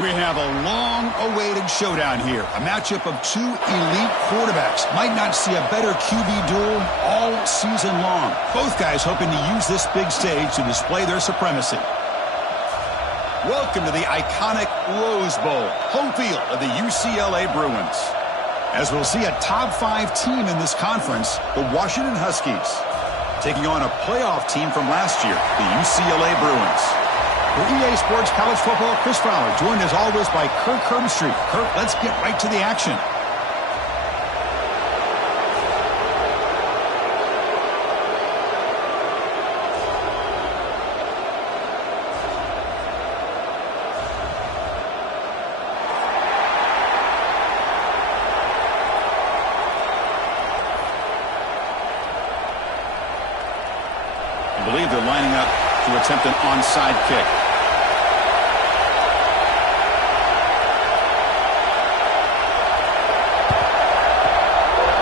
We have a long-awaited showdown here. A matchup of two elite quarterbacks. Might not see a better QB duel all season long. Both guys hoping to use this big stage to display their supremacy. Welcome to the iconic Rose Bowl, home field of the UCLA Bruins. As we'll see a top 5 team in this conference, the Washington Huskies, taking on a playoff team from last year, the UCLA Bruins. For EA Sports College Football, Chris Fowler, joined as always by Kirk Herbstreit. Kirk, let's get right to the action. I believe they're lining up to attempt an onside kick.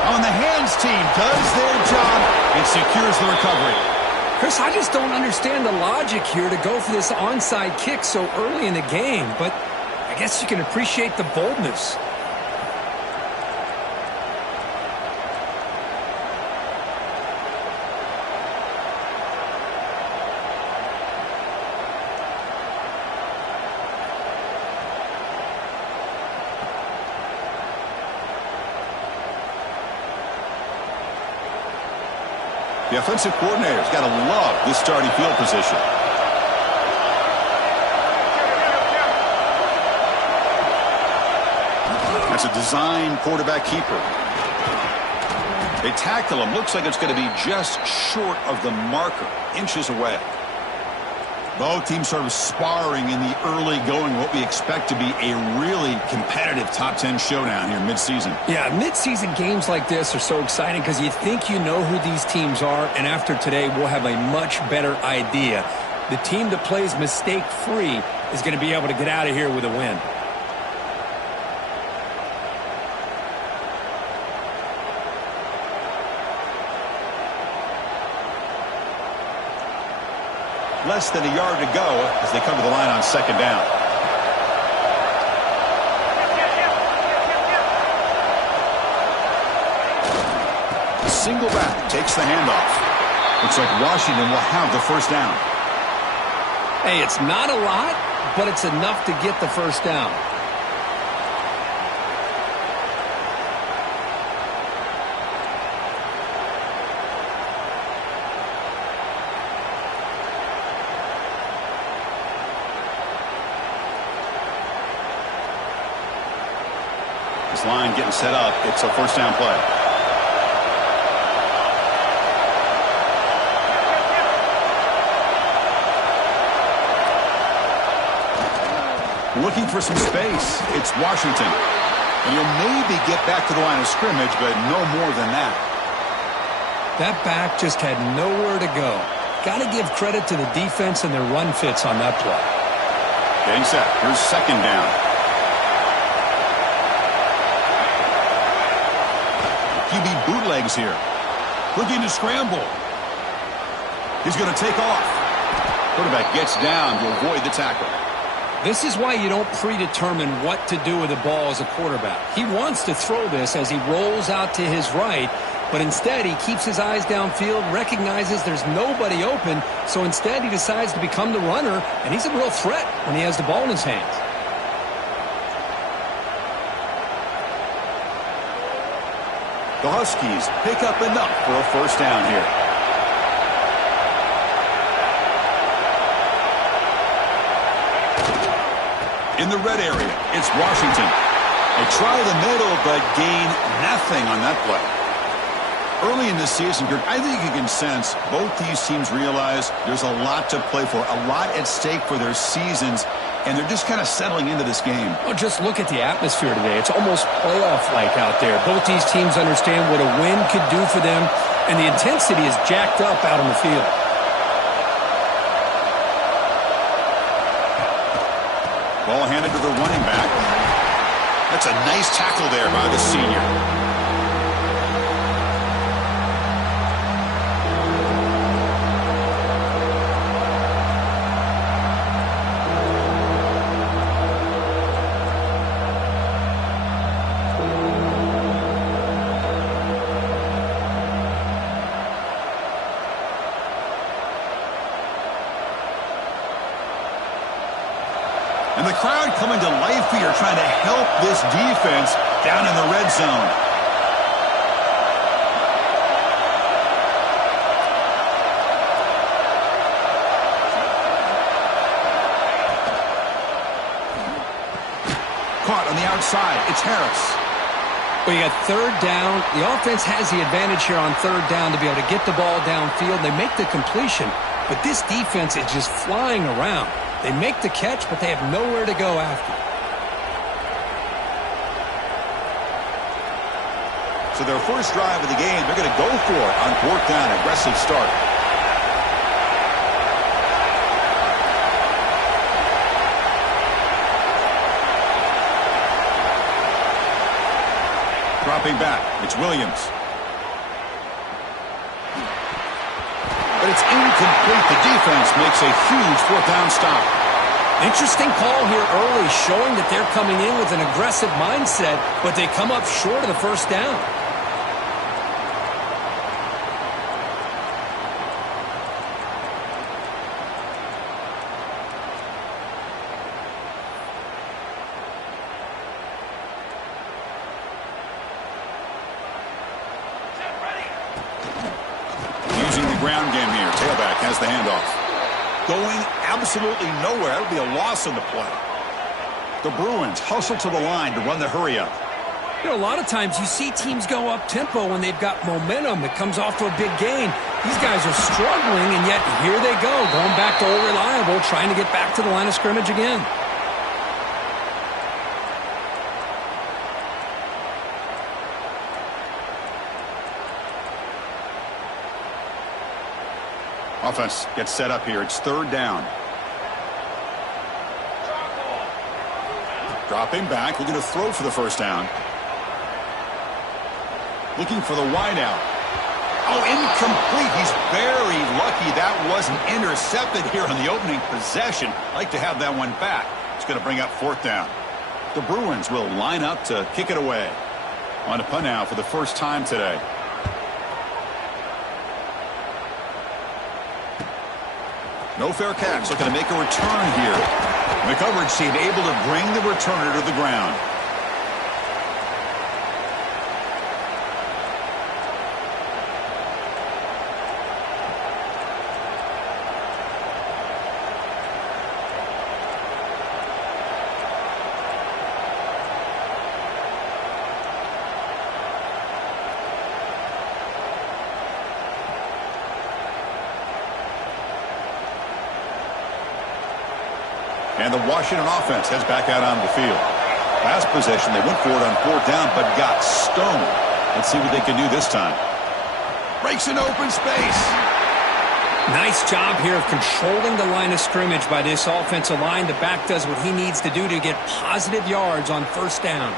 On the hands team does their job. It secures the recovery. Chris, I just don't understand the logic here to go for this onside kick so early in the game, but I guess you can appreciate the boldness. The offensive coordinator's got to love this starting field position. That's a design quarterback keeper. They tackle him. Looks like it's going to be just short of the marker, inches away. Both teams sort of sparring in the early going, what we expect to be a really competitive top 10 showdown here midseason. Yeah, midseason games like this are so exciting because you think you know who these teams are, and after today we'll have a much better idea. The team that plays mistake-free is going to be able to get out of here with a win. Less than a yard to go as they come to the line on second down. The single back takes the handoff. Looks like Washington will have the first down. Hey, it's not a lot, but it's enough to get the first down. This line getting set up. It's a first down play. Looking for some space. It's Washington. And you'll maybe get back to the line of scrimmage, but no more than that. That back just had nowhere to go. Got to give credit to the defense and their run fits on that play. Getting set. Here's second down. QB bootlegs here. Looking to scramble. He's going to take off. Quarterback gets down to avoid the tackle. This is why you don't predetermine what to do with the ball as a quarterback. He wants to throw this as he rolls out to his right, but instead he keeps his eyes downfield, recognizes there's nobody open, so instead he decides to become the runner, and he's a real threat when he has the ball in his hands. The Huskies pick up enough for a first down here. In the red area, it's Washington. They try the middle, but gain nothing on that play. Early in this season, I think you can sense both these teams realize there's a lot to play for, a lot at stake for their seasons, and they're just kind of settling into this game. Well, just look at the atmosphere today. It's almost playoff-like out there. Both these teams understand what a win could do for them, and the intensity is jacked up out on the field. Ball handed to the running back. That's a nice tackle there by the senior. And the crowd coming to life here, trying to help this defense down in the red zone. Caught on the outside. It's Harris. Well, you got third down. The offense has the advantage here on third down to be able to get the ball downfield. They make the completion, but this defense is just flying around. They make the catch, but they have nowhere to go after. So their first drive of the game, they're going to go for it on fourth down. Aggressive start. Dropping back. It's Williams. But it's incomplete. The defense makes a huge fourth down stop. Interesting call here early, showing that they're coming in with an aggressive mindset, but they come up short of the first down. Ground game here. Tailback has the handoff. Going absolutely nowhere. That would be a loss on the play. The Bruins hustle to the line to run the hurry up. You know, a lot of times you see teams go up tempo when they've got momentum. It comes off to a big gain. These guys are struggling, and yet here they go, going back to old reliable, trying to get back to the line of scrimmage again. Offense gets set up here. It's third down. Dropping back. Looking to throw for the first down. Looking for the wideout. Oh, incomplete. He's very lucky that wasn't intercepted here on the opening possession. Like to have that one back. It's going to bring up fourth down. The Bruins will line up to kick it away. On a punt now for the first time today. No fair catch, looking to make a return here. And the coverage team able to bring the returner to the ground. And the Washington offense heads back out on the field. Last possession, they went for it on fourth down, but got stoned. Let's see what they can do this time. Breaks an open space. Nice job here of controlling the line of scrimmage by this offensive line. The back does what he needs to do to get positive yards on first down.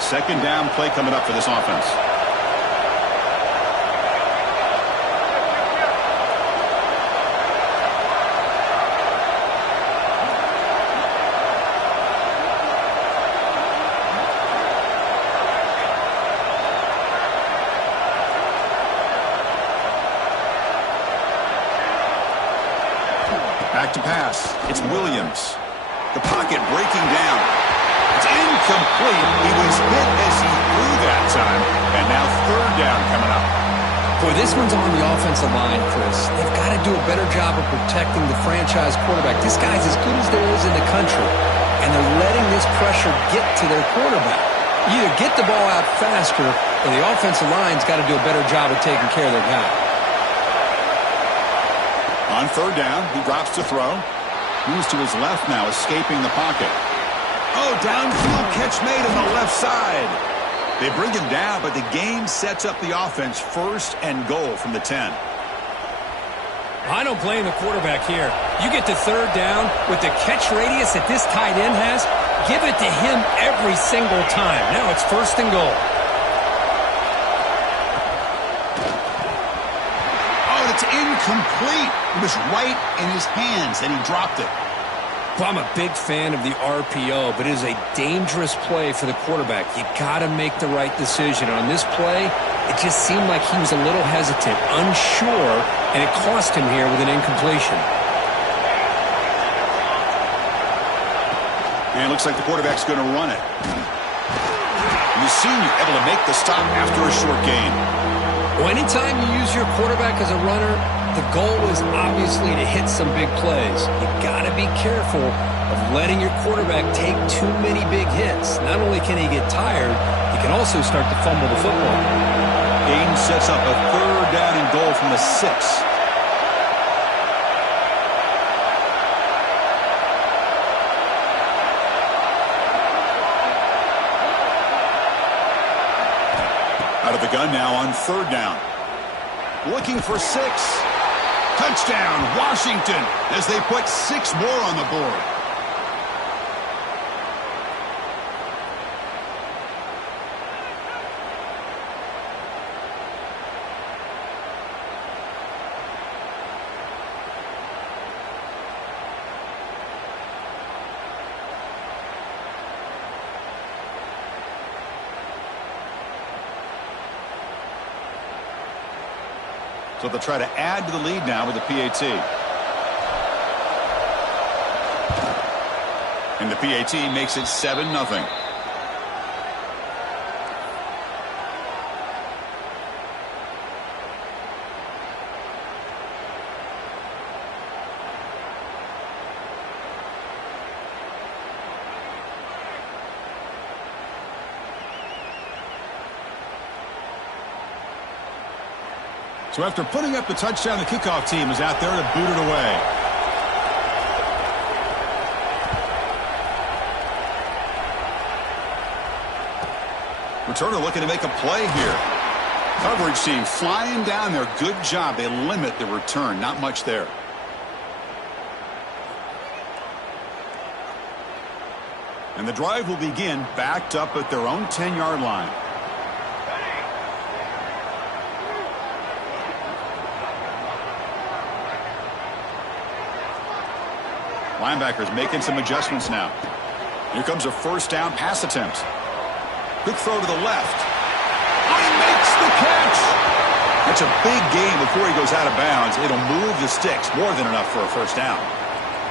Second down play coming up for this offense. Back to pass. It's Williams. The pocket breaking down. It's incomplete. He was hit as he threw that time. And now third down coming up. Boy, this one's on the offensive line, Chris. They've got to do a better job of protecting the franchise quarterback. This guy's as good as there is in the country. And they're letting this pressure get to their quarterback. You either get the ball out faster, or the offensive line's got to do a better job of taking care of their guy. On third down, he drops to throw. Moves to his left now, escaping the pocket. Oh, downfield catch made on the left side. They bring him down, but the game sets up the offense first and goal from the 10. I don't blame the quarterback here. You get to third down with the catch radius that this tight end has, give it to him every single time. Now it's first and goal. It's incomplete. It was right in his hands, and he dropped it. Well, I'm a big fan of the RPO, but it is a dangerous play for the quarterback. You got to make the right decision. On this play, it just seemed like he was a little hesitant, unsure, and it cost him here with an incompletion. And it looks like the quarterback's going to run it. And the senior able to make the stop after a short gain. Well, anytime you use your quarterback as a runner, the goal is obviously to hit some big plays. You got to be careful of letting your quarterback take too many big hits. Not only can he get tired, he can also start to fumble the football. Gain sets up a 3rd down and goal from the 6. Out of the gun now on 3rd down. Looking for 6. Touchdown, Washington, as they put 6 more on the board. So they'll try to add to the lead now with the PAT. And the PAT makes it 7-0. So after putting up the touchdown, the kickoff team is out there to boot it away. Returner looking to make a play here. Coverage team flying down there. Good job. They limit the return. Not much there. And the drive will begin backed up at their own 10-yard line. Linebackers making some adjustments now. Here comes a 1st down pass attempt. Quick throw to the left. Oh, he makes the catch. That's a big gain before he goes out of bounds. It'll move the sticks more than enough for a 1st down.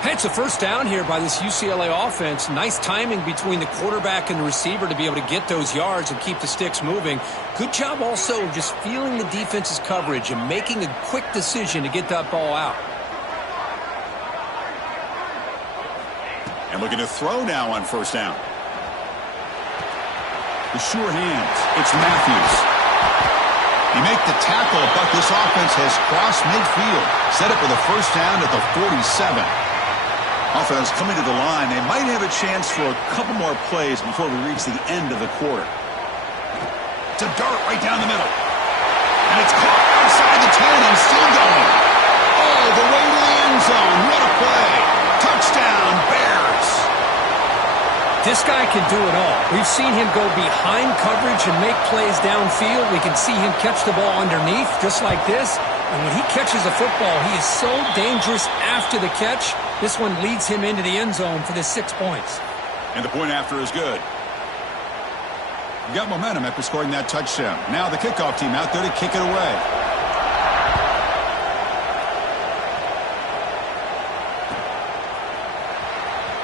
Hey, it's a 1st down here by this UCLA offense. Nice timing between the quarterback and the receiver to be able to get those yards and keep the sticks moving. Good job also just feeling the defense's coverage and making a quick decision to get that ball out. And looking to throw now on 1st down. The sure hands. It's Matthews. He made the tackle, but this offense has crossed midfield. Set up with a 1st down at the 47. Offense coming to the line. They might have a chance for a couple more plays before we reach the end of the quarter. It's a dart right down the middle. And it's caught outside the 10 and still going. All the way to the end zone. What a play. Touchdown, Bears. This guy can do it all. We've seen him go behind coverage and make plays downfield. We can see him catch the ball underneath just like this. And when he catches a football, he is so dangerous after the catch. This one leads him into the end zone for the 6 points. And the point after is good. You got momentum after scoring that touchdown. Now the kickoff team out there to kick it away.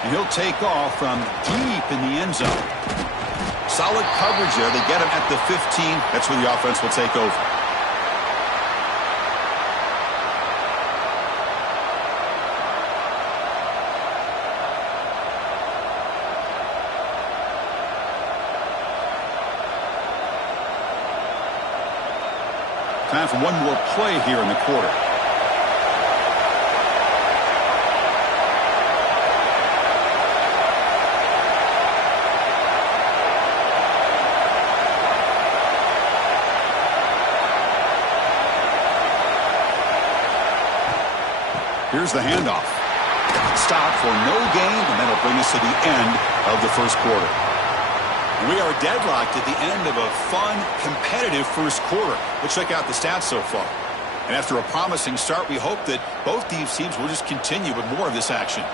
And he'll take off from deep in the end zone. Solid coverage there. They get him at the 15. That's where the offense will take over. Time for one more play here in the quarter. Here's the handoff. Stop for no gain, and that'll bring us to the end of the 1st quarter. We are deadlocked at the end of a fun, competitive 1st quarter. Let's check out the stats so far. And after a promising start, we hope that both these teams will just continue with more of this action.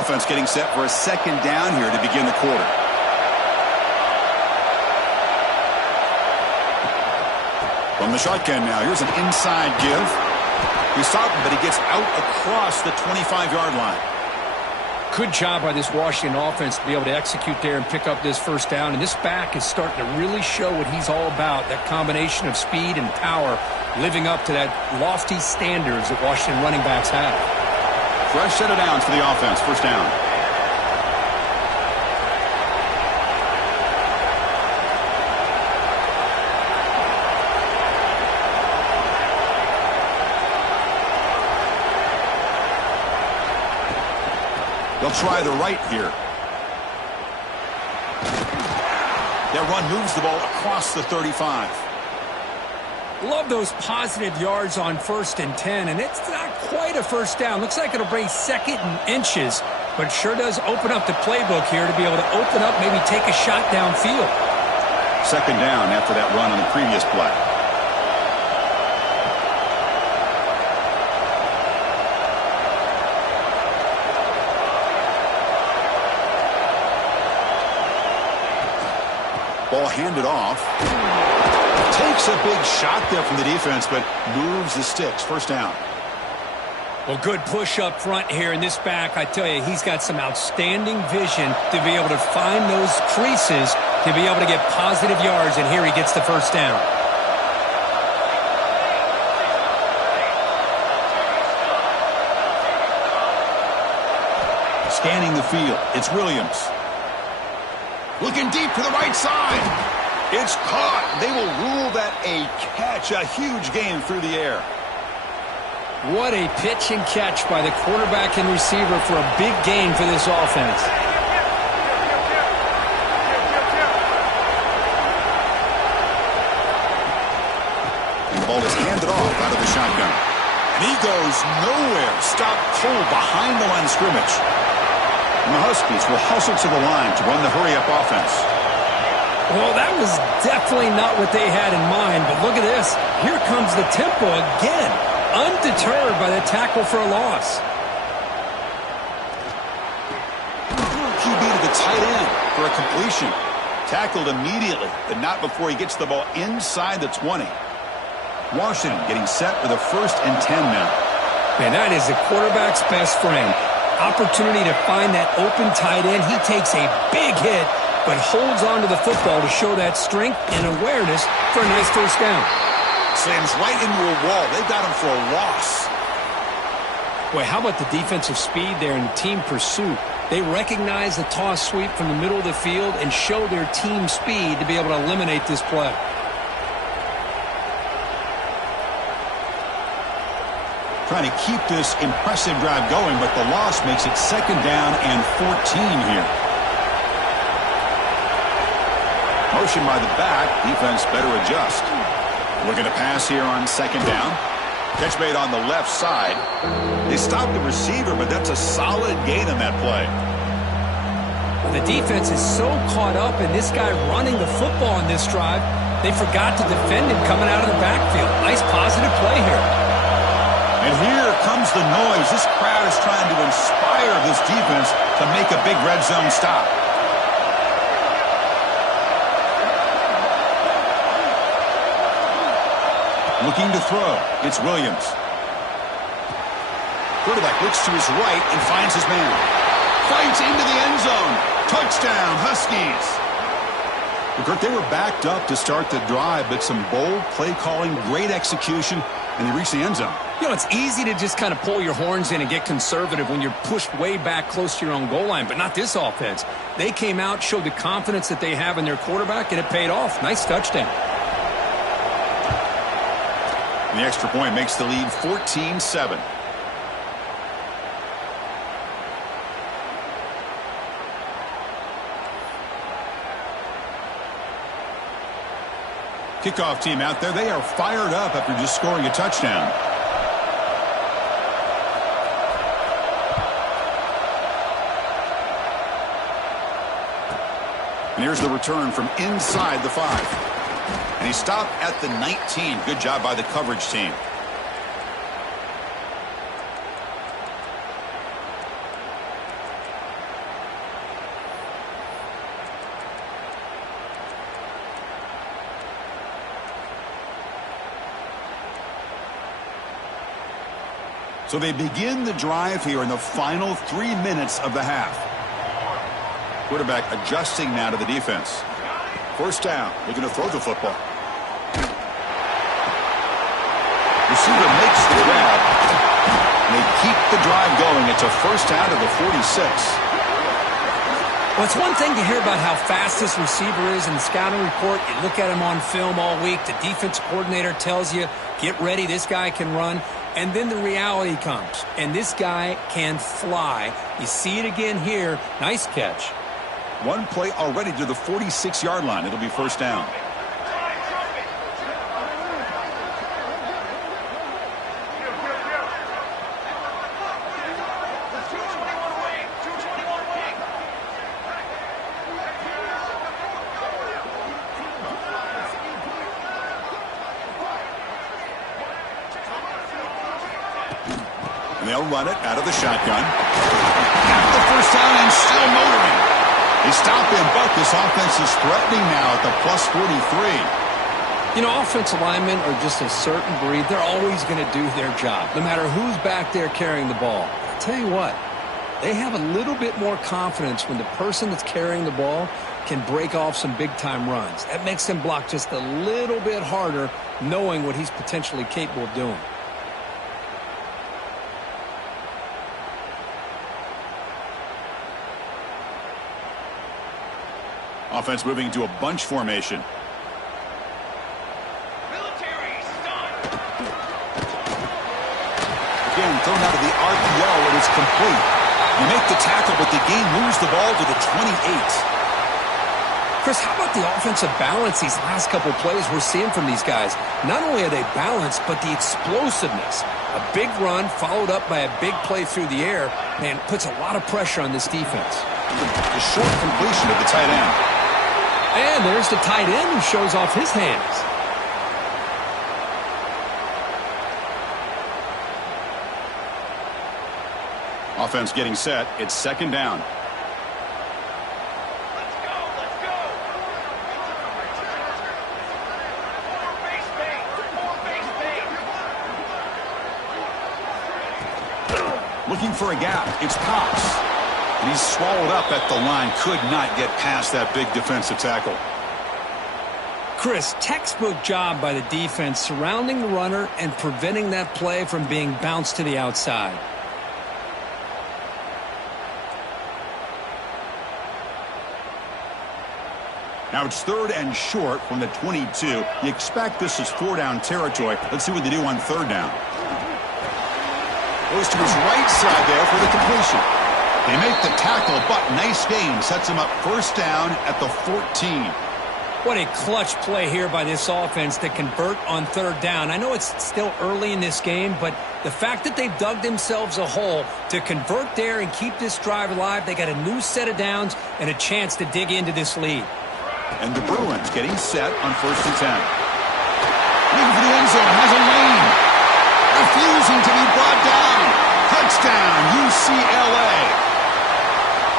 Offense getting set for a second down here to begin the quarter. From the shotgun now, here's an inside give. He's stopped him, but he gets out across the 25-yard line. Good job by this Washington offense to be able to execute there and pick up this first down. And this back is starting to really show what he's all about, that combination of speed and power, living up to that lofty standards that Washington running backs have. Fresh set of downs for the offense. First down. They'll try the right here. That run moves the ball across the 35. Love those positive yards on 1st and 10, and it's not quite a first down. Looks like it'll bring 2nd and inches, but sure does open up the playbook here to be able to open up, maybe take a shot downfield. 2nd down after that run on the previous play. Ball handed off. Takes a big shot there from the defense, but moves the sticks. First down. Well, good push up front here in this back. I tell you, he's got some outstanding vision to be able to find those creases to be able to get positive yards, and here he gets the first down. Scanning the field, it's Williams. Looking deep to the right side. It's caught. They will rule that a catch. A huge gain through the air. What a pitch and catch by the quarterback and receiver for a big gain for this offense. The ball is handed off out of the shotgun. And he goes nowhere. Stopped cold behind the line of scrimmage. And the Huskies will hustle to the line to run the hurry-up offense. Well, that was definitely not what they had in mind, but look at this. Here comes the tempo again, undeterred by the tackle for a loss. QB to the tight end for a completion. Tackled immediately, but not before he gets the ball inside the 20. Washington getting set for the 1st and 10 now. Man, that is the quarterback's best friend. Opportunity to find that open tight end. He takes a big hit, but holds on to the football to show that strength and awareness for a nice first down. Slams right into a wall. They got him for a loss. Boy, how about the defensive speed there and the team pursuit? They recognize the toss sweep from the middle of the field and show their team speed to be able to eliminate this play. Trying to keep this impressive drive going, but the loss makes it 2nd down and 14 here. Motion by the back. Defense better adjust. Looking to pass here on 2nd down. Catch made on the left side. They stopped the receiver, but that's a solid gain on that play. The defense is so caught up in this guy running the football in this drive, they forgot to defend him coming out of the backfield. Nice positive play here. And here comes the noise. This crowd is trying to inspire this defense to make a big red zone stop. Looking to throw. It's Williams. Quarterback looks to his right and finds his man. Fights into the end zone. Touchdown, Huskies. Well, Kurt, they were backed up to start the drive, but some bold play calling, great execution, and they reached the end zone. You know, it's easy to just kind of pull your horns in and get conservative when you're pushed way back close to your own goal line, but not this offense. They came out, showed the confidence that they have in their quarterback, and it paid off. Nice touchdown. And the extra point makes the lead 14-7. Kickoff team out there. They are fired up after just scoring a touchdown. And here's the return from inside the 5. And he stopped at the 19. Good job by the coverage team. So they begin the drive here in the final 3 minutes of the half. Quarterback adjusting now to the defense. First down. They're going to throw the football. Receiver makes the grab. And they keep the drive going. It's a first down to the 46. Well, it's one thing to hear about how fast this receiver is in the scouting report. You look at him on film all week. The defense coordinator tells you, get ready, this guy can run. And then the reality comes, and this guy can fly. You see it again here. Nice catch. One play already to the 46-yard line. It'll be first down. And they'll run it out of the shotgun. Got the first down and still motoring. They stop him, but this offense is threatening now at the plus 43. You know, offensive linemen are just a certain breed. They're always going to do their job, no matter who's back there carrying the ball. I'll tell you what, they have a little bit more confidence when the person that's carrying the ball can break off some big-time runs. That makes them block just a little bit harder, knowing what he's potentially capable of doing. Offense moving to a bunch formation. Again, thrown out of the RPO, and it's complete. You make the tackle, but the game moves the ball to the 28. Chris, how about the offensive balance these last couple plays we're seeing from these guys? Not only are they balanced, but the explosiveness. A big run followed up by a big play through the air, man, puts a lot of pressure on this defense. The short completion of the tight end. And there's the tight end who shows off his hands. Offense getting set. It's second down. Let's go. Looking for a gap. It's Pops. And he's swallowed up at the line. Could not get past that big defensive tackle. Chris, textbook job by the defense surrounding the runner and preventing that play from being bounced to the outside. Now it's third and short from the 22. You expect this is four-down territory. Let's see what they do on third down. Goes to his right side there for the completion. They make the tackle, but nice game. Sets him up first down at the 14. What a clutch play here by this offense to convert on third down. I know it's still early in this game, but the fact that they've dug themselves a hole to convert there and keep this drive alive, they got a new set of downs and a chance to dig into this lead. And the Bruins getting set on first and 10. Looking for the end zone, has a lane. Refusing to be brought down. Touchdown, UCLA.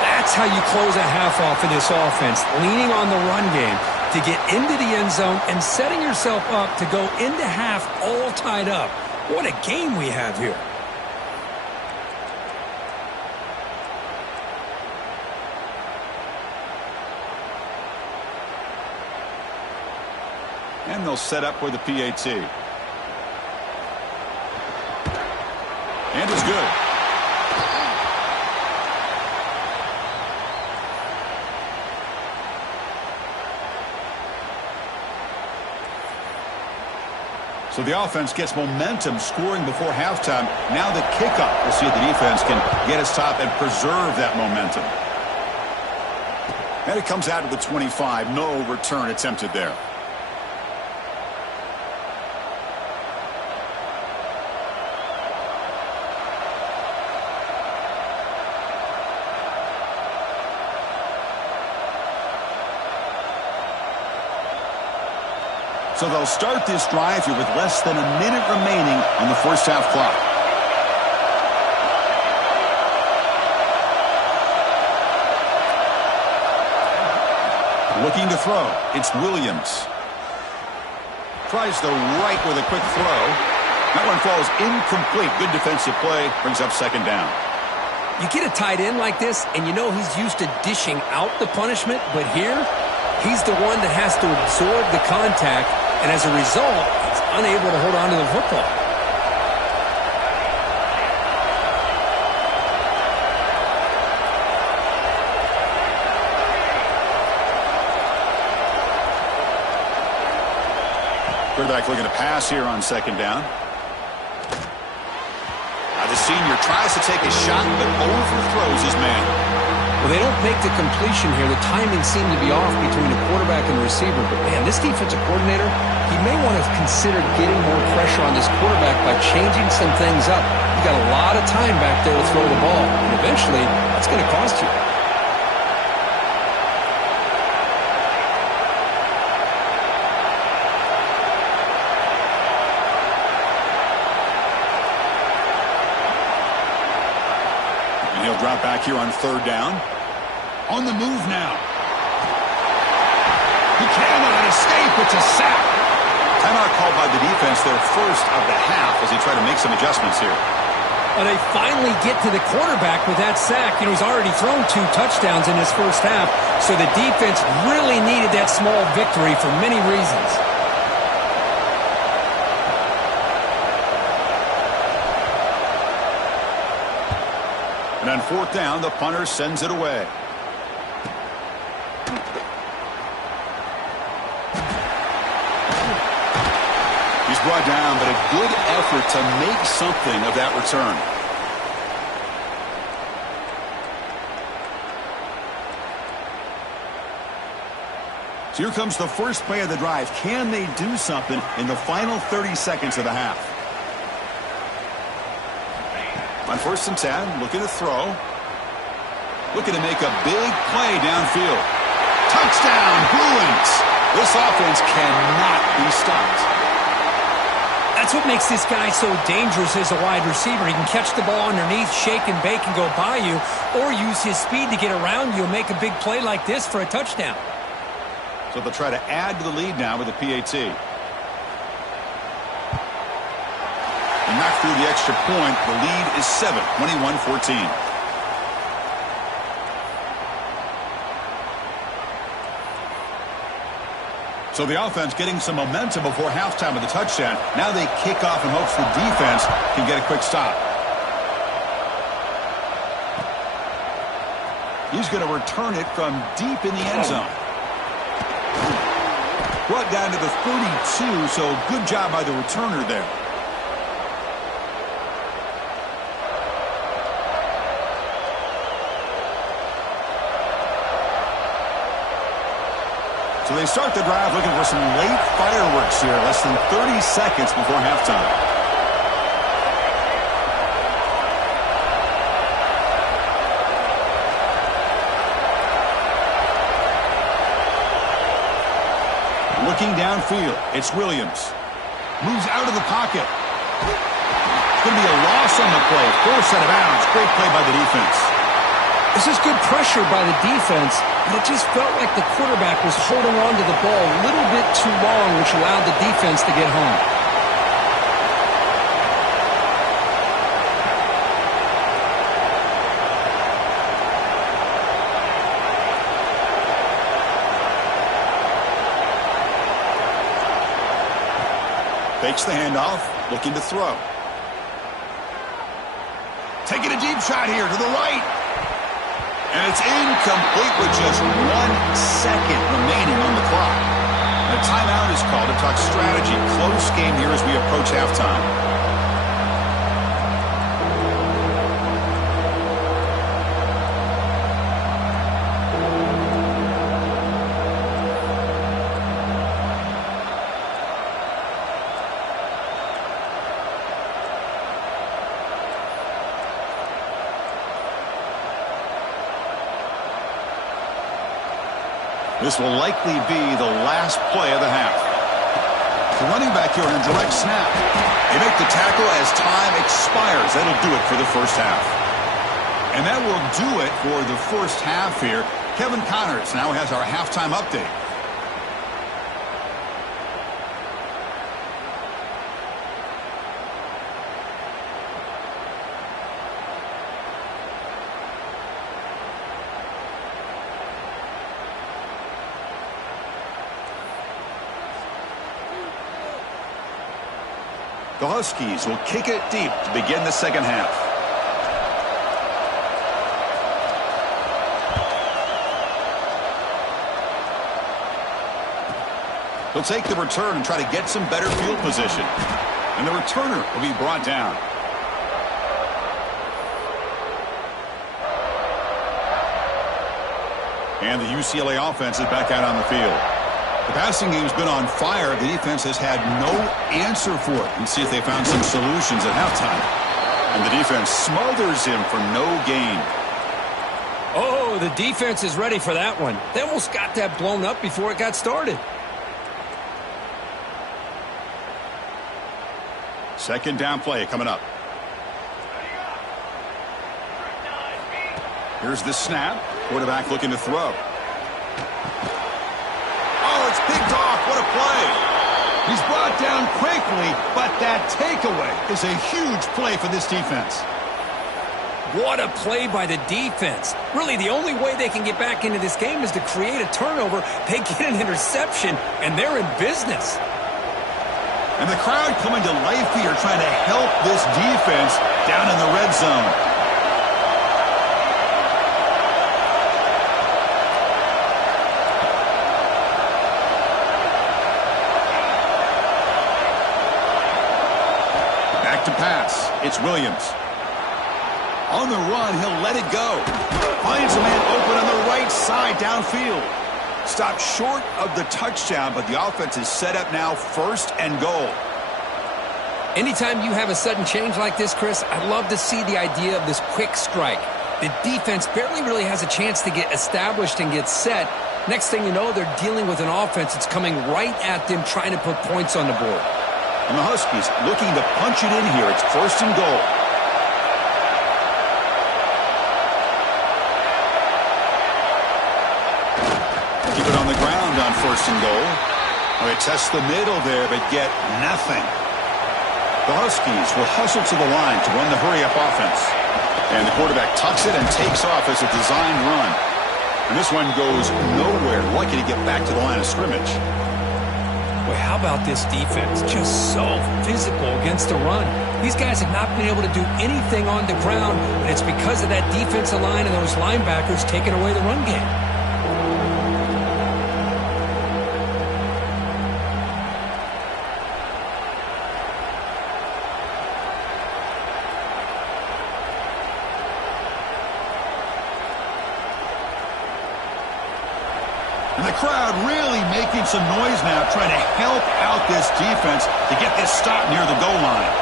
That's how you close a half off of this offense, leaning on the run game to get into the end zone and setting yourself up to go into half all tied up. What a game we have here. And they'll set up with the PAT. And it's good. So the offense gets momentum scoring before halftime. Now the kickoff. We'll see if the defense can get us top and preserve that momentum. And it comes out to the 25. No return attempted there. So they'll start this drive here with less than a minute remaining on the first half clock. Looking to throw. It's Williams. Tries the right with a quick throw. That one falls incomplete. Good defensive play. Brings up second down. You get a tight end like this, and you know he's used to dishing out the punishment, but here, he's the one that has to absorb the contact, and as a result, he's unable to hold on to the football. Quarterback looking to pass here on second down. The senior tries to take a shot, but overthrows his man. Well, they don't make the completion here. The timing seemed to be off between the quarterback and the receiver. But, man, this defensive coordinator, he may want to consider getting more pressure on this quarterback by changing some things up. You got a lot of time back there to throw the ball, and eventually it's going to cost you. Drop back here on third down. On the move now. He cannot escape. It's a sack. Timeout called by the defense, their first of the half, as they try to make some adjustments here. Well, they finally get to the quarterback with that sack. You know, he's already thrown 2 touchdowns in his first half, so the defense really needed that small victory for many reasons. And on fourth down, the punter sends it away. He's brought down, but a good effort to make something of that return. So here comes the first play of the drive. Can they do something in the final 30 seconds of the half? On 1st and 10, looking to throw. Looking to make a big play downfield. Touchdown, Bruins! This offense cannot be stopped. That's what makes this guy so dangerous as a wide receiver. He can catch the ball underneath, shake and bake, and go by you, or use his speed to get around you and make a big play like this for a touchdown. So they'll try to add to the lead now with the PAT. And knock through the extra point. The lead is 7, 21-14. So the offense getting some momentum before halftime with the touchdown. Now they kick off in hopes the defense can get a quick stop. He's going to return it from deep in the end zone. Brought down to the 32, so good job by the returner there. So they start the drive looking for some late fireworks here. Less than 30 seconds before halftime. Looking downfield, it's Williams. Moves out of the pocket. It's going to be a loss on the play. Forced out of bounds. Great play by the defense. This is good pressure by the defense, but it just felt like the quarterback was holding on to the ball a little bit too long, which allowed the defense to get home. Fakes the handoff, looking to throw. Taking a deep shot here to the right. And it's incomplete with just 1 second remaining on the clock. And a timeout is called to talk strategy. Close game here as we approach halftime. This will likely be the last play of the half. The running back here on a direct snap. They make the tackle as time expires. That'll do it for the first half. And that will do it for the first half here. Kevin Connors now has our halftime update. The Huskies will kick it deep to begin the second half. He'll take the return and try to get some better field position. And the returner will be brought down. And the UCLA offense is back out on the field. The passing game's been on fire. The defense has had no answer for it. Let's see if they found some solutions at halftime. And the defense smothers him for no gain. Oh, the defense is ready for that one. They almost got that blown up before it got started. Second down play coming up. Here's the snap. Quarterback looking to throw. Oh, it's picked off. What a play. He's brought down quickly, but that takeaway is a huge play for this defense. What a play by the defense. Really, the only way they can get back into this game is to create a turnover. They get an interception, and they're in business. And the crowd coming to life here trying to help this defense down in the red zone. To pass. It's Williams. On the run, he'll let it go. Finds a man open on the right side downfield. Stopped short of the touchdown, but the offense is set up now, first and goal. Anytime you have a sudden change like this, Chris, I love to see the idea of this quick strike. The defense barely really has a chance to get established and get set. Next thing you know, they're dealing with an offense that's coming right at them, trying to put points on the board. And the Huskies looking to punch it in here. It's first and goal. Keep it on the ground on first and goal. Well, they test the middle there, but get nothing. The Huskies will hustle to the line to run the hurry-up offense. And the quarterback tucks it and takes off as a designed run. And this one goes nowhere. Lucky to get back to the line of scrimmage. Boy, how about this defense? Just so physical against the run. These guys have not been able to do anything on the ground, and it's because of that defensive line and those linebackers taking away the run game. And the crowd really making some noise now, trying to help out this defense to get this stop near the goal line.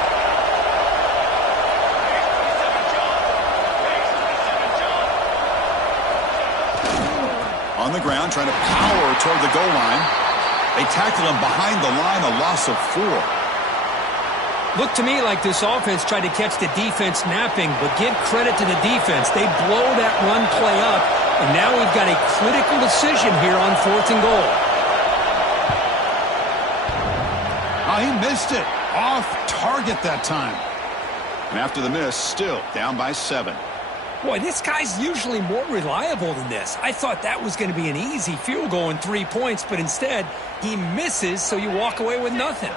On the ground, trying to power toward the goal line. They tackle him behind the line, a loss of 4. Looked to me like this offense tried to catch the defense napping, but give credit to the defense. They blow that run play up, and now we've got a critical decision here on fourth and goal. Oh, he missed it. Off target that time. And after the miss, still down by 7. Boy, this guy's usually more reliable than this. I thought that was going to be an easy field goal and 3 points, but instead, he misses, so you walk away with nothing.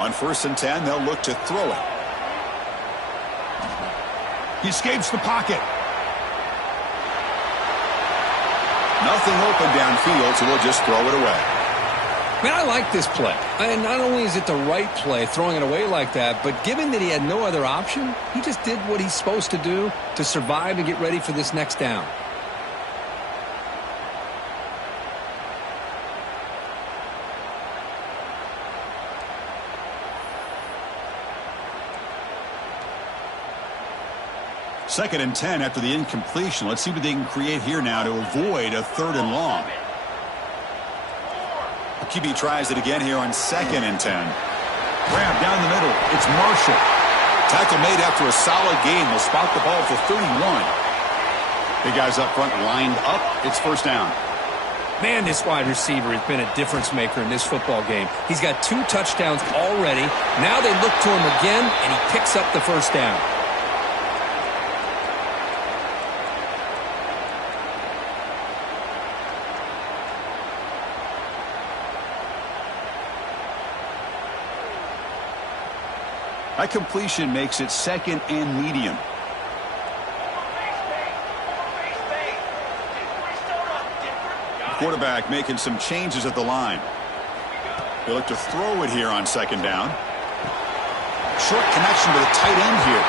On first and 10, they'll look to throw it. He escapes the pocket. Nothing open downfield, so we'll just throw it away. Man, I like this play. And not only is it the right play, throwing it away like that, but given that he had no other option, he just did what he's supposed to do to survive and get ready for this next down. Second and 10 after the incompletion. Let's see what they can create here now to avoid a third and long. The QB tries it again here on second and 10. Grab down the middle. It's Marshall. Tackle made after a solid gain. They'll spot the ball for 31. Big guys up front lined up. It's first down. Man, this wide receiver has been a difference maker in this football game. He's got 2 touchdowns already. Now they look to him again, and he picks up the first down. That completion makes it 2nd and medium. Quarterback making some changes at the line. They look to throw it here on 2nd down. Short connection to the tight end here.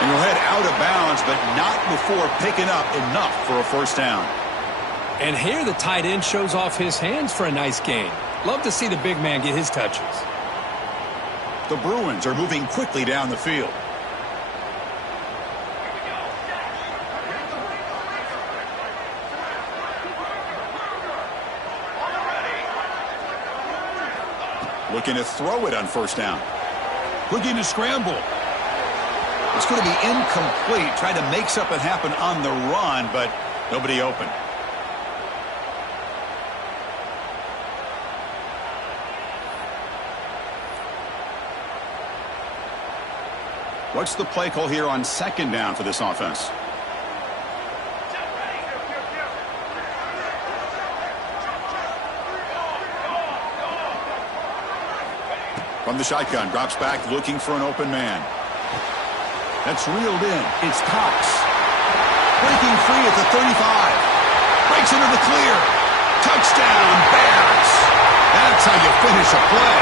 And he'll head out of bounds, but not before picking up enough for a 1st down. And here the tight end shows off his hands for a nice gain. Love to see the big man get his touches. The Bruins are moving quickly down the field. Looking to throw it on 1st down. Looking to scramble. It's going to be incomplete. Tried to make something happen on the run, but nobody open. What's the play call here on 2nd down for this offense? From the shotgun, drops back looking for an open man. That's reeled in. It's Cox. Breaking free at the 35. Breaks into the clear. Touchdown, Bears. That's how you finish a play.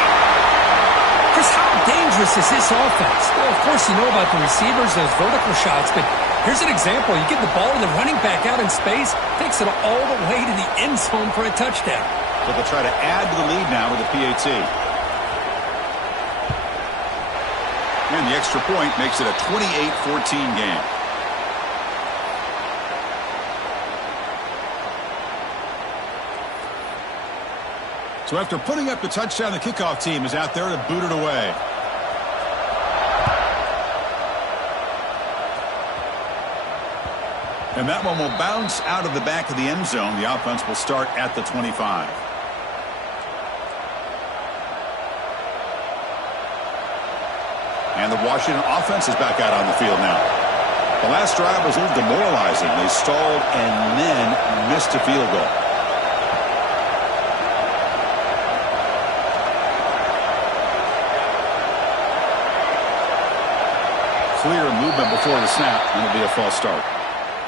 Chris, how dangerous is this offense? Well, of course, you know about the receivers, those vertical shots, but here's an example. You get the ball and the running back out in space, takes it all the way to the end zone for a touchdown. So they'll try to add to the lead now with a PAT. And the extra point makes it a 28-14 game. So after putting up the touchdown, the kickoff team is out there to boot it away. And that one will bounce out of the back of the end zone. The offense will start at the 25. And the Washington offense is back out on the field now. The last drive was a little demoralizing. They stalled and then missed a field goal. Clear movement before the snap, and it'll be a false start.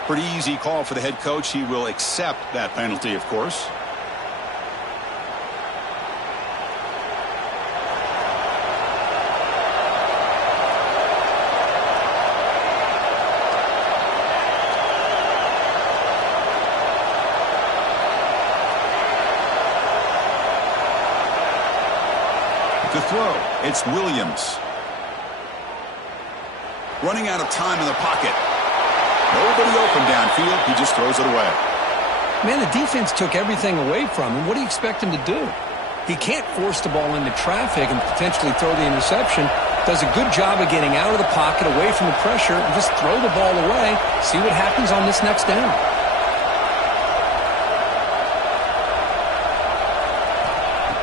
Pretty easy call for the head coach. He will accept that penalty, of course. To throw, it's Williams. Running out of time in the pocket. Nobody open downfield. He just throws it away. Man, the defense took everything away from him. What do you expect him to do? He can't force the ball into traffic and potentially throw the interception. Does a good job of getting out of the pocket, away from the pressure, and just throw the ball away. See what happens on this next down.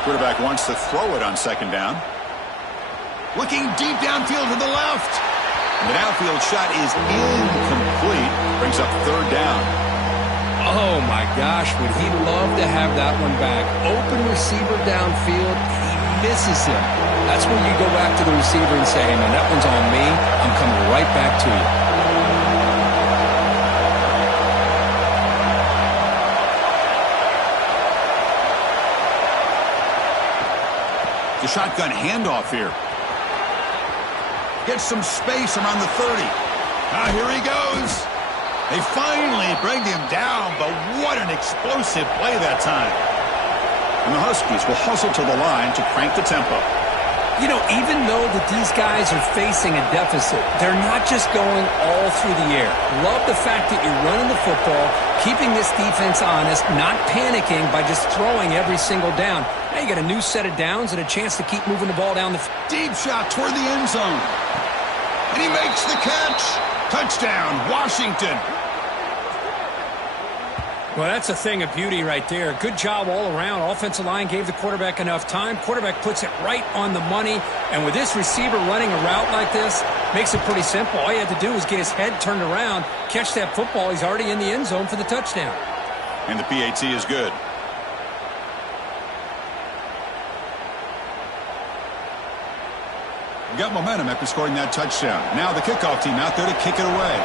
Quarterback wants to throw it on 2nd down. Looking deep downfield to the left. The downfield shot is incomplete. Brings up 3rd down. Oh, my gosh. Would he love to have that one back? Open receiver downfield. He misses him. That's when you go back to the receiver and say, hey, man, that one's on me. I'm coming right back to you. The shotgun handoff here. Gets some space around the 30. Now here he goes. They finally bring him down, but what an explosive play that time. And the Huskies will hustle to the line to crank the tempo. You know, even though that these guys are facing a deficit, they're not just going all through the air. Love the fact that you're running the football, keeping this defense honest, not panicking by just throwing every single down. Now you got a new set of downs and a chance to keep moving the ball down the field. Deep shot toward the end zone. And he makes the catch. Touchdown, Washington. Well, that's a thing of beauty right there. Good job all around. Offensive line gave the quarterback enough time. Quarterback puts it right on the money. And with this receiver running a route like this, makes it pretty simple. All you had to do was get his head turned around, catch that football. He's already in the end zone for the touchdown. And the PAT is good. got momentum after scoring that touchdown. Now the kickoff team out there to kick it away.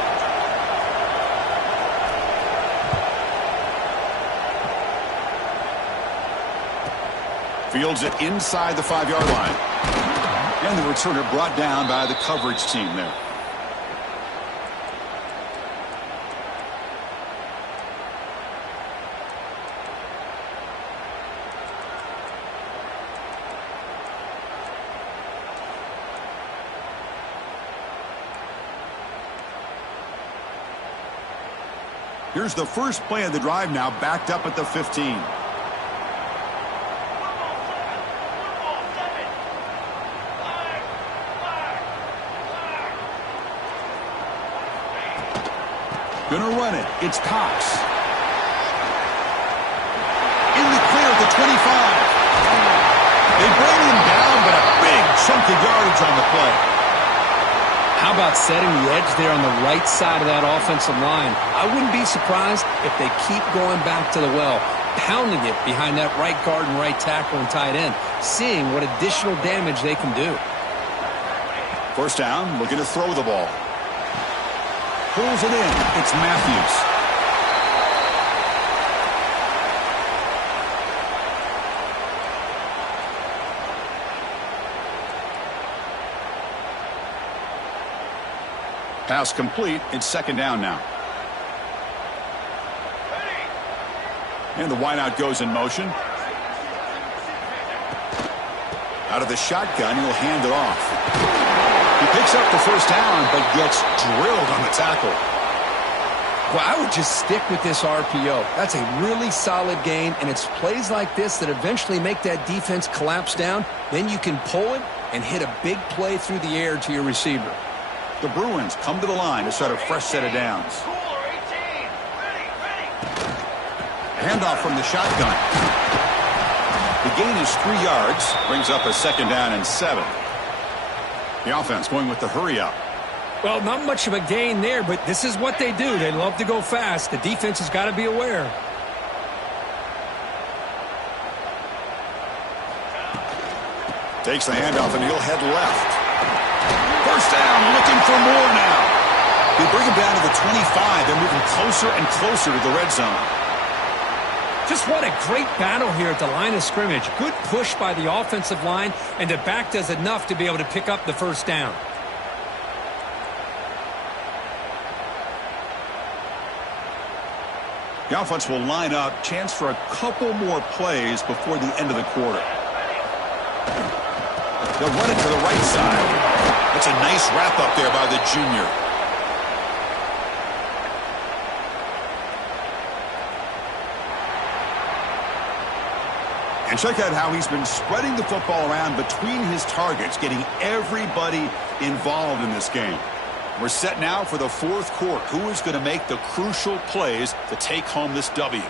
Fields it inside the 5-yard line. And the returner brought down by the coverage team there. Here's the first play of the drive now, backed up at the 15. Gonna run it. It's Cox. In the clear at the 25. They bring him down, but a big chunk of yardage on the play. How about setting the edge there on the right side of that offensive line? I wouldn't be surprised if they keep going back to the well, pounding it behind that right guard and right tackle and tight end, seeing what additional damage they can do. First down, looking to throw the ball. Pulls it in. It's Matthews. Pass complete. It's second down now. And the wideout goes in motion. Out of the shotgun, he'll hand it off. He picks up the first down, but gets drilled on the tackle. Well, I would just stick with this RPO. That's a really solid game, and it's plays like this that eventually make that defense collapse down. Then you can pull it and hit a big play through the air to your receiver. The Bruins come to the line to start a fresh set of downs. Handoff from the shotgun. The gain is 3 yards, brings up a second down and 7. The offense going with the hurry up. Well, not much of a gain there, but this is what they do. They love to go fast. The defense has got to be aware. Takes the handoff and he'll head left. First down, looking for more now. They bring him down to the 25. They're moving closer and closer to the red zone. Just what a great battle here at the line of scrimmage. Good push by the offensive line, and the back does enough to be able to pick up the first down. The offense will line up. Chance for a couple more plays before the end of the quarter. They'll run it to the right side. That's a nice wrap up there by the junior. And check out how he's been spreading the football around between his targets, getting everybody involved in this game. We're set now for the fourth quarter. Who is going to make the crucial plays to take home this W?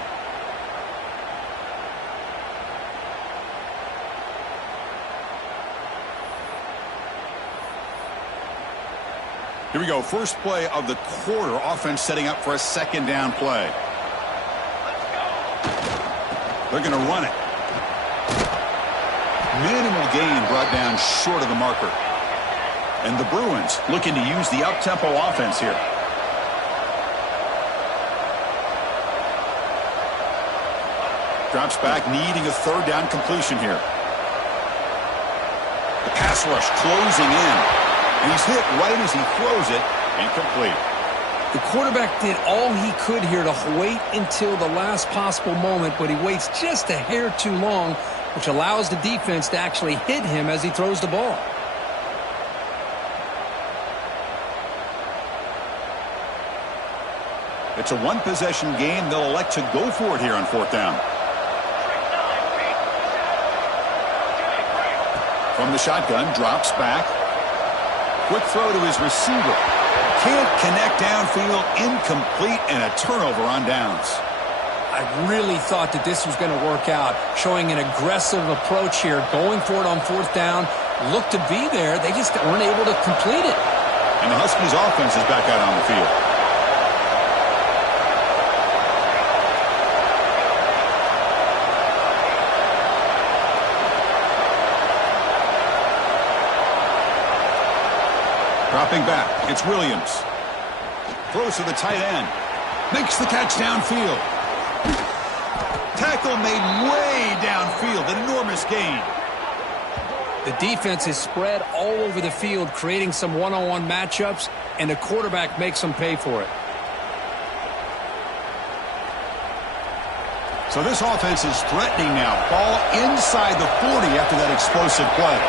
Here we go. First play of the quarter. Offense setting up for a second down play. They're going to run it. Minimal gain brought down short of the marker. And the Bruins looking to use the up-tempo offense here. Drops back, needing a third down completion here. The pass rush closing in. And he's hit right as he throws it. Incomplete. The quarterback did all he could here to wait until the last possible moment, but he waits just a hair too long, which allows the defense to actually hit him as he throws the ball. It's a one-possession game. They'll elect to go for it here on fourth down. From the shotgun, drops back. Quick throw to his receiver. Can't connect downfield, incomplete, and a turnover on downs. I really thought that this was going to work out, showing an aggressive approach here, going for it on fourth down. Looked to be there. They just weren't able to complete it. And the Huskies offense is back out on the field. Dropping back, it's Williams. Throws to the tight end. Makes the catch downfield. Tackle made way downfield. An enormous gain. The defense is spread all over the field, creating some one-on-one matchups, and the quarterback makes them pay for it. So this offense is threatening now. Ball inside the 40 after that explosive play.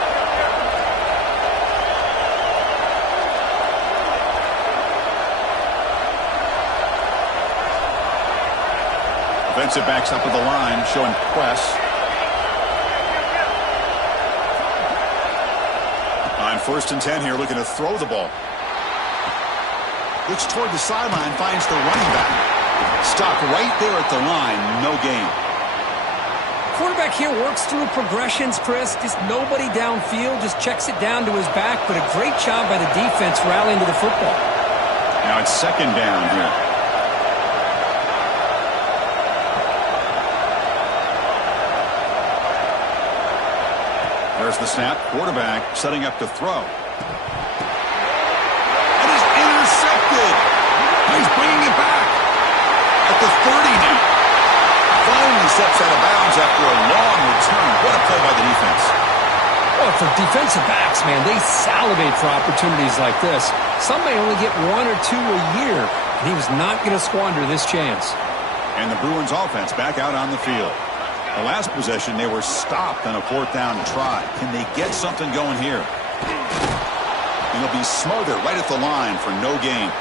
Defensive backs up at the line, showing press. On 1st and 10 here, looking to throw the ball. Looks toward the sideline, finds the running back. Stopped right there at the line, no gain. Quarterback here works through progressions, Chris. Just nobody downfield, just checks it down to his back, but a great job by the defense rallying to the football. Now it's 2nd down here. There's the snap. Quarterback setting up to throw. It is intercepted. He's bringing it back. At the 30 now. Finally steps out of bounds after a long return. What a play by the defense. Well, for defensive backs, man, they salivate for opportunities like this. Some may only get 1 or 2 a year, and he was not going to squander this chance. And the Bruins offense back out on the field. The last possession, they were stopped on a 4th down try. Can they get something going here? And they'll be smothered right at the line for no gain.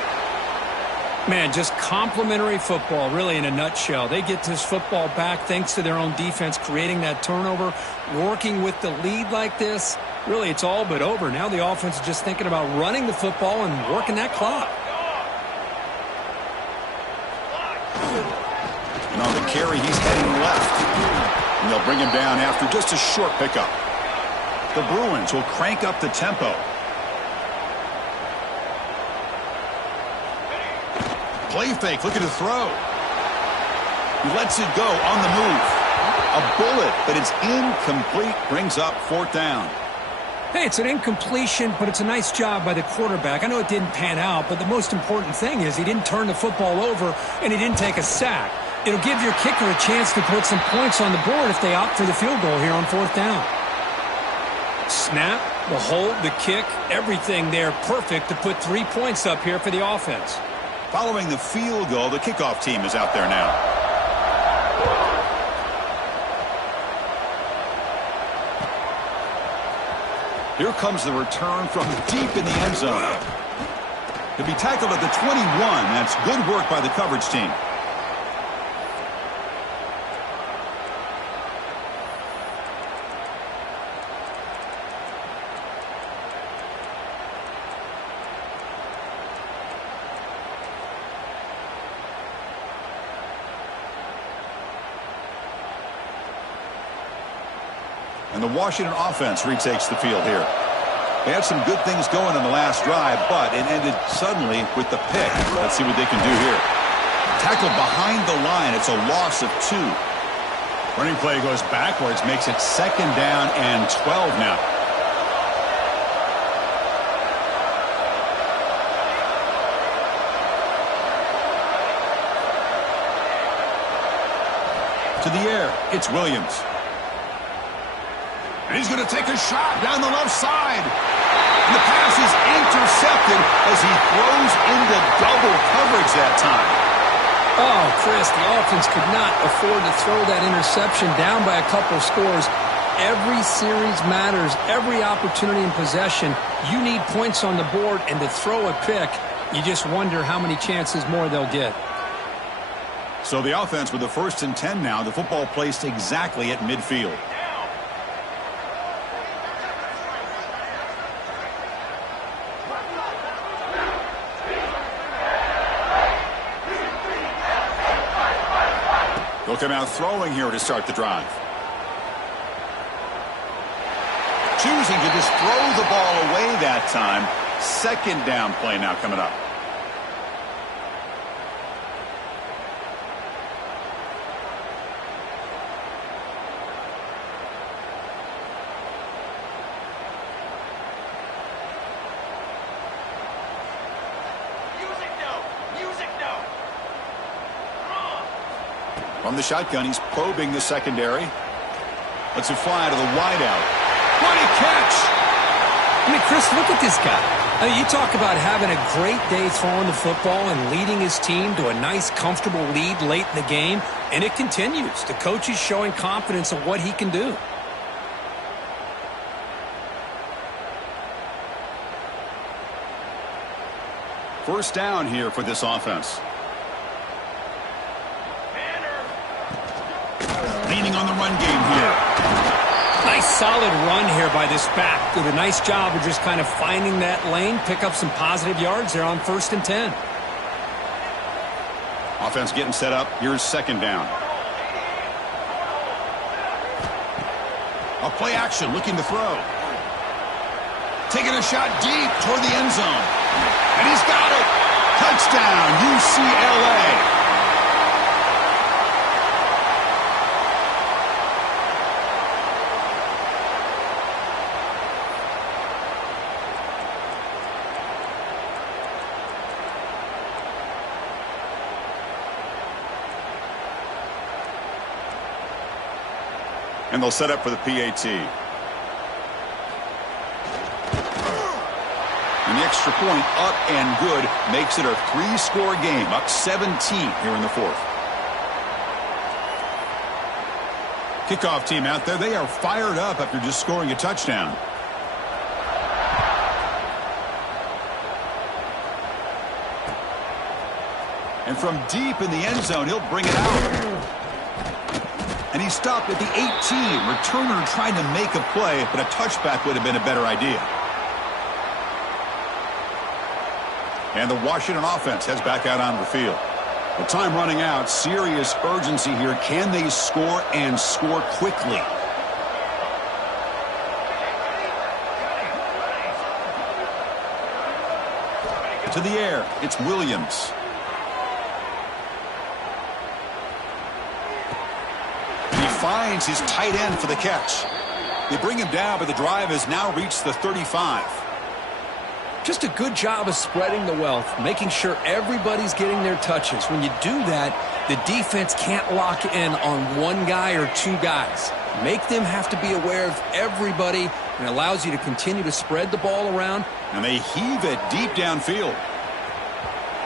Man, just complimentary football, really, in a nutshell. They get this football back thanks to their own defense, creating that turnover, working with the lead like this. Really, it's all but over. Now the offense is just thinking about running the football and working that clock. And on the carry, he's heading left. And they'll bring him down after just a short pickup. The Bruins will crank up the tempo. Play fake, looking to throw. He lets it go on the move. A bullet, but it's incomplete. Brings up 4th down. Hey, it's an incompletion, but it's a nice job by the quarterback. I know it didn't pan out, but the most important thing is he didn't turn the football over and he didn't take a sack. It'll give your kicker a chance to put some points on the board if they opt for the field goal here on 4th down. Snap, the hold, the kick, everything there perfect to put 3 points up here for the offense. Following the field goal, the kickoff team is out there now. Here comes the return from deep in the end zone. He'll be tackled at the 21. That's good work by the coverage team. And the Washington offense retakes the field here. They had some good things going in the last drive, but it ended suddenly with the pick. Let's see what they can do here. Tackled behind the line. It's a loss of 2. Running play goes backwards, makes it 2nd down and 12 now. To the air, it's Williams. And he's going to take a shot down the left side. And the pass is intercepted as he throws into double coverage that time. Oh, Chris, the offense could not afford to throw that interception down by a couple scores. Every series matters. Every opportunity in possession, you need points on the board, and to throw a pick, you just wonder how many chances more they'll get. So the offense with the 1st and 10 now, the football placed exactly at midfield. They'll come out throwing here to start the drive. Choosing to just throw the ball away that time. 2nd down play now coming up. From the shotgun, he's probing the secondary. Lets it fly to the wideout. What a catch! I mean, Chris, look at this guy. I mean, you talk about having a great day throwing the football and leading his team to a nice, comfortable lead late in the game, and it continues. The coach is showing confidence in what he can do. First down here for this offense. Leaning on the run game here. Nice solid run here by this back. Did a nice job of just kind of finding that lane, pick up some positive yards there on 1st and 10. Offense getting set up. Here's second down. A play action looking to throw. Taking a shot deep toward the end zone. And he's got it. Touchdown, UCLA. And they'll set up for the PAT. And the extra point up and good makes it a 3-score game, up 17 here in the 4th. Kickoff team out there, they are fired up after just scoring a touchdown. And from deep in the end zone, he'll bring it out. And he stopped at the 18. Returner trying to make a play, but a touchback would have been a better idea. And the Washington offense heads back out onto the field. The time running out, serious urgency here. Can they score and score quickly? To the air, it's Williams. Finds his tight end for the catch. They bring him down, but the drive has now reached the 35. Just a good job of spreading the wealth, making sure everybody's getting their touches. When you do that, the defense can't lock in on one guy or two guys. Make them have to be aware of everybody, and allows you to continue to spread the ball around. And they heave it deep downfield.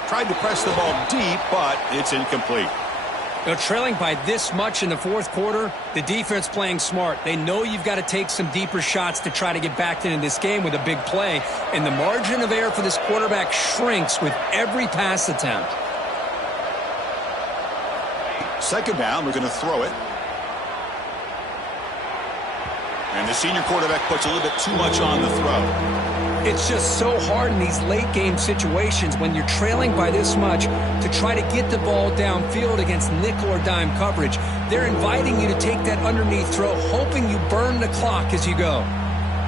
Tried to press the ball deep, but it's incomplete. You know, trailing by this much in the 4th quarter, the defense playing smart. They know you've got to take some deeper shots to try to get back into this game with a big play. And the margin of error for this quarterback shrinks with every pass attempt. Second down, we're going to throw it. And the senior quarterback puts a little bit too much on the throw. It's just so hard in these late game situations when you're trailing by this much to try to get the ball downfield against nickel or dime coverage. They're inviting you to take that underneath throw, hoping you burn the clock as you go.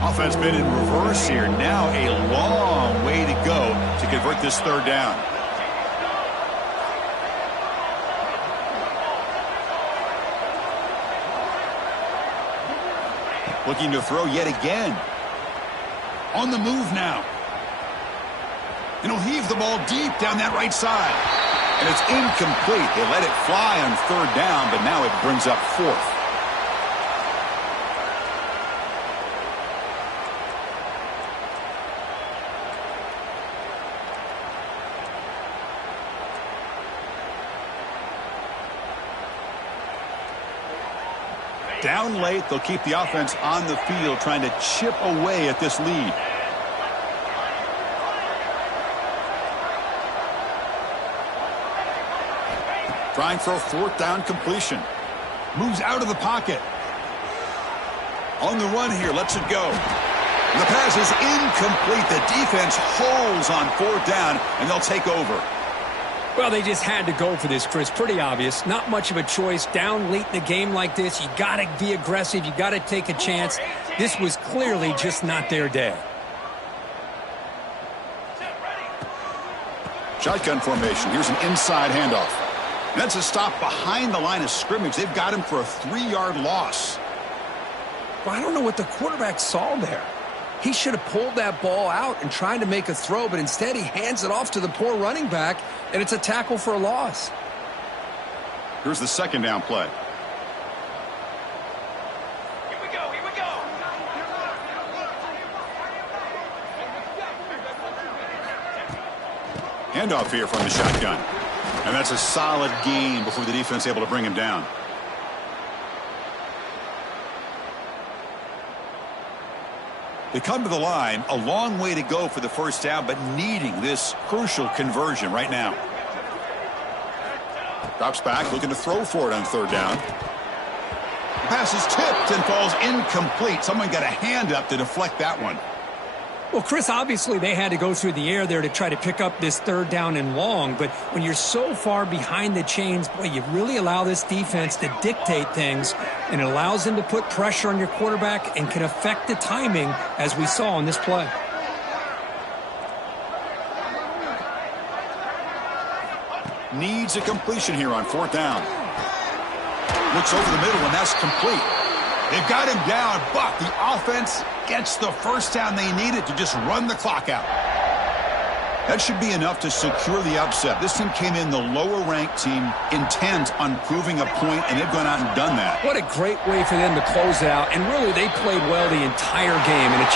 Offense been in reverse here. Now a long way to go to convert this third down. Looking to throw yet again. On the move now. And he'll heave the ball deep down that right side. And it's incomplete. They let it fly on 3rd down, but now it brings up 4th. Down late, they'll keep the offense on the field trying to chip away at this lead. Trying for a 4th down completion. Moves out of the pocket. On the run here, lets it go. And the pass is incomplete. The defense holds on 4th down, and they'll take over. Well, they just had to go for this, Chris. Pretty obvious. Not much of a choice. Down late in the game like this, you got to be aggressive. You got to take a chance. This was clearly just not their day. Shotgun formation. Here's an inside handoff. And that's a stop behind the line of scrimmage. They've got him for a 3-yard loss. Well, I don't know what the quarterback saw there. He should have pulled that ball out and tried to make a throw, but instead he hands it off to the poor running back, and it's a tackle for a loss. Here's the second down play. Here we go. Handoff here from the shotgun. And that's a solid gain before the defense able to bring him down. They come to the line, a long way to go for the first down, but needing this crucial conversion right now. Drops back, looking to throw for it on third down. Pass is tipped and falls incomplete. Someone got a hand up to deflect that one. Well, Chris, obviously they had to go through the air there to try to pick up this third down and long, but when you're so far behind the chains, boy, you really allow this defense to dictate things, and it allows them to put pressure on your quarterback and can affect the timing, as we saw on this play. Needs a completion here on fourth down. Looks over the middle, and that's complete. They've got him down, but the offense gets the first down they needed to just run the clock out. That should be enough to secure the upset. This team came in the lower-ranked team, intent on proving a point, and they've gone out and done that. What a great way for them to close it out, and really they played well the entire game. And a